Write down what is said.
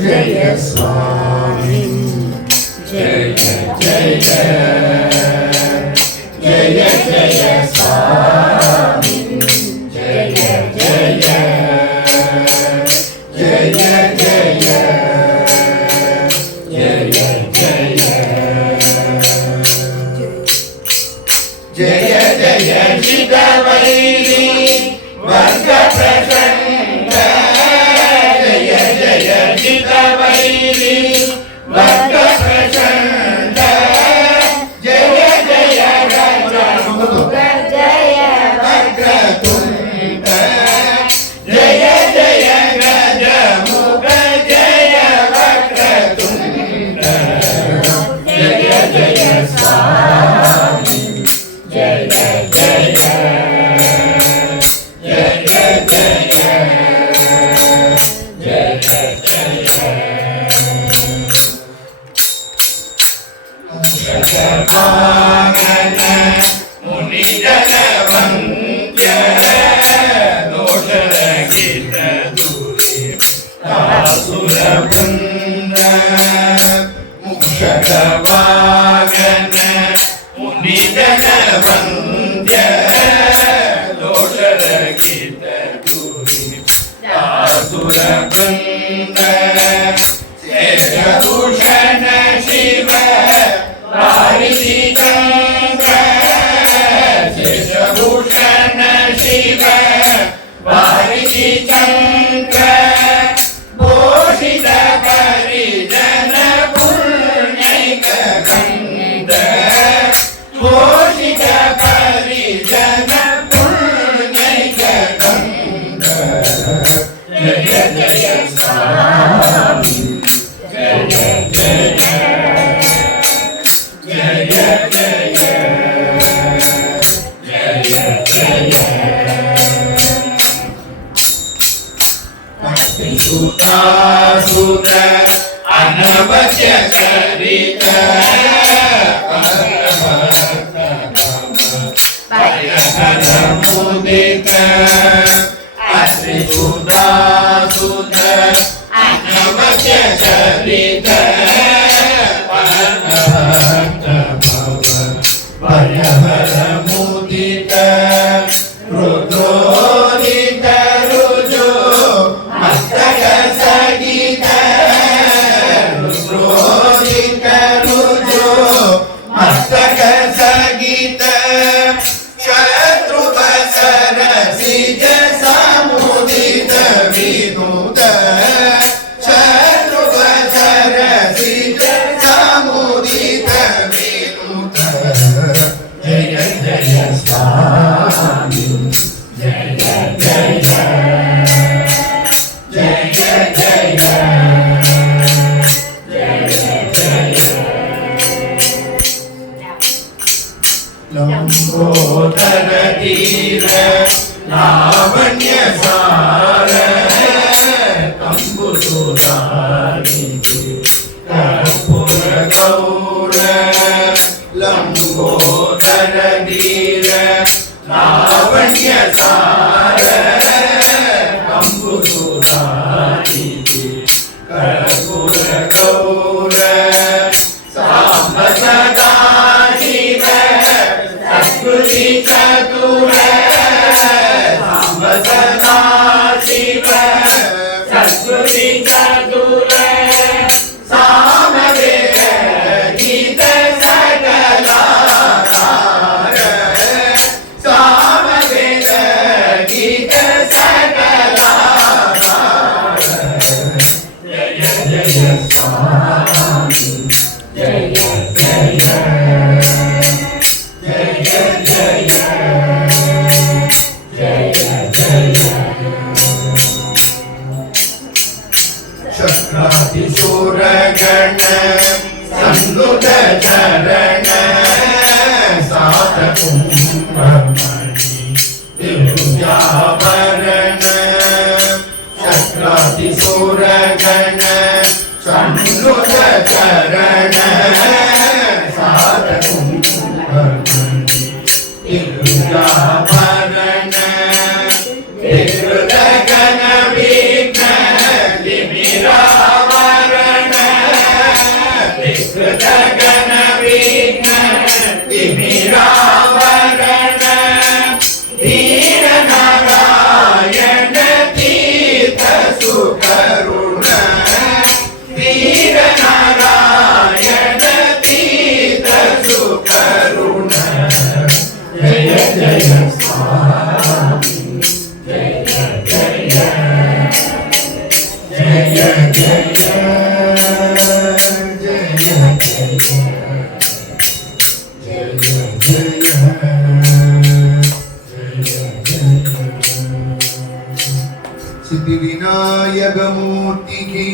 जय जय स्वामी जय जय जय जय स्वामी जय जय जय जय जय शिववैरी वर्ग प्रचंड जय जय शिववैरी वर्ग प्रचंड जय जय गजमुख जय वक्रतुंड जय जय गजमुख जय वक्रतुंड जय जय स्वामी जय जय जय जय जय जय जय जगमागन मुनि जनवंद्य दोषरहित दूरी असुर वृंद मुक्षगवागन मुनि जनवंद्य दोषरहित दूरी असुर वृंद शेषभूषण शिव वारिधि चंद्र शेषभूषण शिव वारिधि चंद्र भूषित परिजन पुण्यैक गंध भूषित परिजन पुण्यैक गंध जय जय स्वामी जय जय जय सुत अनवद्य चरित मुदित सुत अनवद्य चरित मुदित रुद्रोदित रुजो मस्तक सगित रुद्रोदित रुजो मस्तक सगित शत्रु बसर सिज समुदित विनुत शत्रु बसर सिज समुदित विनुत जय जय स्वामी जय जय लंबोदर तीर लावण्य सार कंबुसुरारी कर्पूर गौर लंबोदर तीर लावण्य सार कंबुसुरारी कर्पूर गौर सांब सदा शिव सत्कृति चतुर सांब सदा शिव सत्कृति चतुर सामवेद गीत सकलाकार सामवेद गीत सकलाकार जय जय स्वामी जय शक्रातिशूरगण संनुत चरण सात कुंभमणि दिव्याभरण शक्रातिशूरगण संनुत चरण सात कुंभमणि दिव्याभरण विकृत गण विघ्न तिमिरावरण विकृत गण विघ्न तिमिरावरण धीर नारायण तीर्थ सुकरुण धीर नारायण तीर्थ सुकरुण जय जय स्वामी जय जय जय जय सिद्धि विनायक मूर्ति की